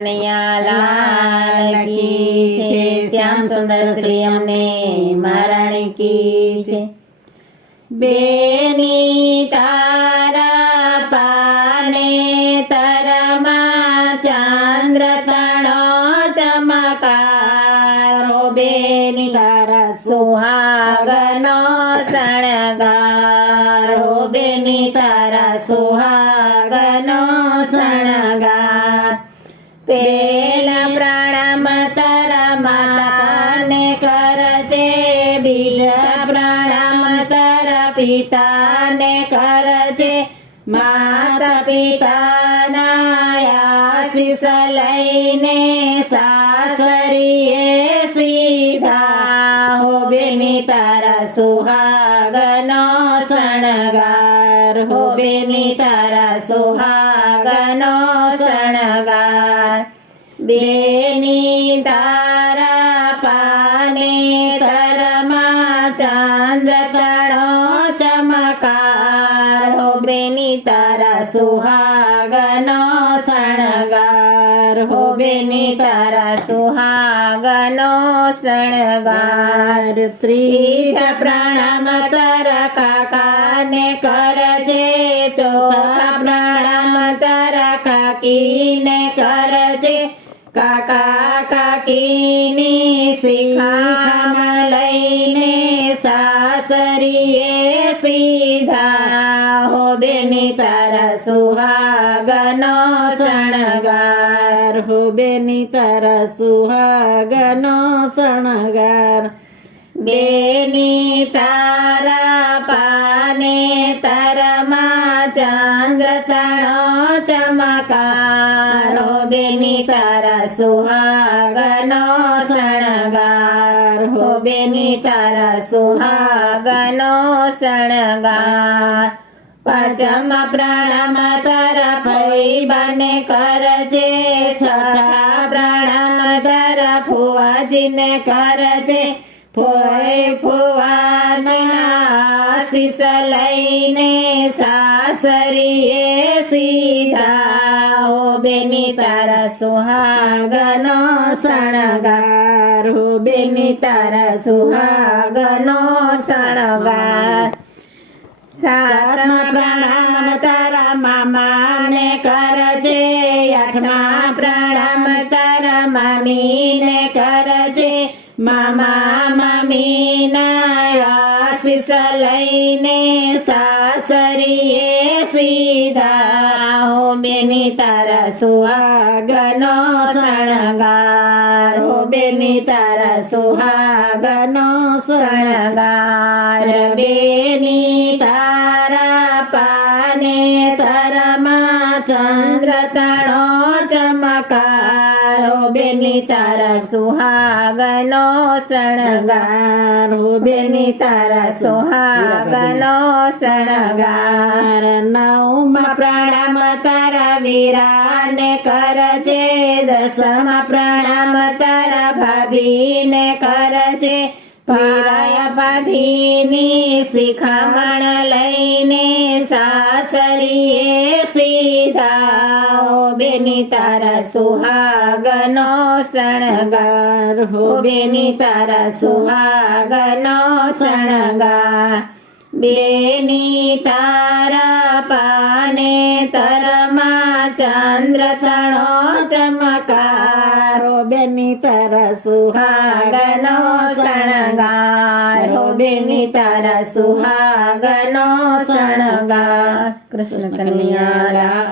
કનૈયા લાલ કી છે, શ્યામ સુંદર શ્રી અમને મહારાણી કી છે। બેની તારા પાને તરમાં ચાંદ્ર તણો ચમકારો, બેની તારા સુહાગનો શણગારો, બેની તારા સુહાગનો શણગાર। પેલા પ્રણામ તારા માતાને કરજે, બીજા પ્રણામ તારા પિતાને કરજે, માતા પિતાના આશીષ લઈને સાસરીએ સીધા હો, બેની તારા સુહાગનો શણગાર હો, બેની તારા સુહાગનો શણગાર। બેની તારા પાને તરમાં ચાંદ્ર તણો ચમકારો, બેની તારા સુહાગનો શણગાર હો, બેની તારા સુહાગનો શણગાર। ત્રીજા પ્રણામ તારા કાકાને કરજે, ચોથા પ્રણામ તારા કાકીને કરજે, કાકા કાકીની શિખામણ લઈને સાસરીએ સીધા હો, બેની તારા સુહાગનો શણગાર હો, બેની તારા સુહાગનો શણગાર। બેની તારા પાને તરમાં ચાંદ્ર તણો ચમકારો, બેની તારા સુહાગનો શણગાર હો, બેની તારા સુહાગનો શણગાર। પાંચમા પ્રણામ તારા ફઈબાને કરજે, છઠ્ઠા પ્રણામ તારા ફુવાજીને કરજે, ફોઈ ફુવાજીના આશીષ લઈને સાસરીએ સીધા હો, બેની તારા સુહાગનો શણગાર હો, બેની તારા સુહાગનો શણગાર। સાતમા પ્રણામ તારા મામાને કરજે, આઠમા પ્રણામ તારા મામીને કરજે, મામા મામીના આશીષ લઈને સાસરીએ સીધા હો, બેની તારા સુહાગનો શણગાર હો, બેની તારા સુહાગનો શણગાર। બેની તારા પાને તરમાં ચંદ્ર તણો ચમકારો, બેની તારા સુહાગનો શણગાર હો, બેની તારા સુહાગનો શણગાર। નવમા પ્રણામ તારા વીરાને કરજે, દસમા પ્રણામ તારા ભાભીને કરજે, વીરાયા ભાભીની શિખામણ લઈને સાસરીએ સીધા હો, બેની તારા સુહાગનો શણગાર હો, બેની તારા સુહાગનો શણગાર। બેની તારા પાને તરમાં ચાંદ્ર તણો ચમકારો, બેની તારા સુહાગનો શણગાર હો, બેની તારા સુહાગનો શણગાર। કૃષ્ણ કનૈયા લાલ